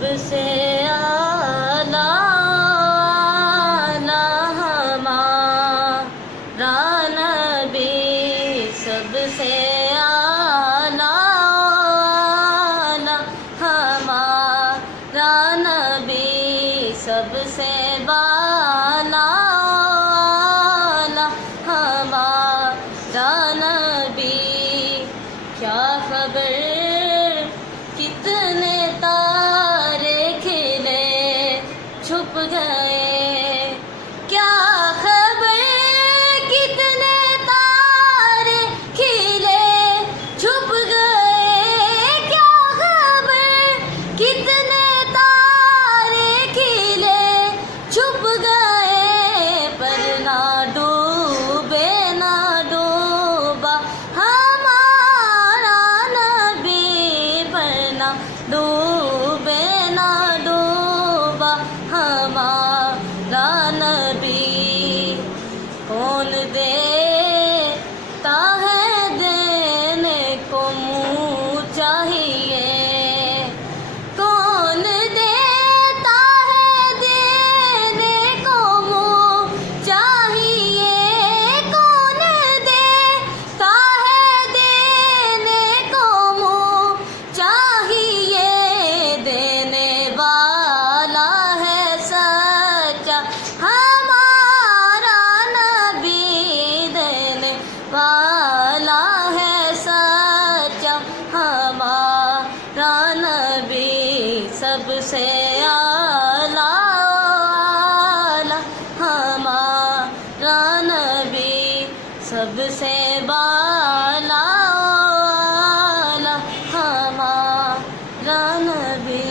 सबसे आला आला हमारा नबी, सबसे आला आला हमारा नबी, सबसे बाला आला हमारा नबी। क्या खबर कितने तारे खिले छुप गए, क्या खबर कितने तारे खिले छुप गए, क्या खबर कितने तारे खिले छुप गए। पर ना डूबे ना डूबा हमारा नबी, पर ना डूबे ना डूबा हमारा नबी। कौन देता है देने को मुँह चाहिए, कौन देता है देने को मुँह चाहिए, कौन देता है देने को मुँह चाहिए। देने वाला है सच्चा हमारा नबी, देने वाला है सच्चा हमारा नबी। सबसे आला आला हमारा नबी, सबसे बाला आला हमारा नबी।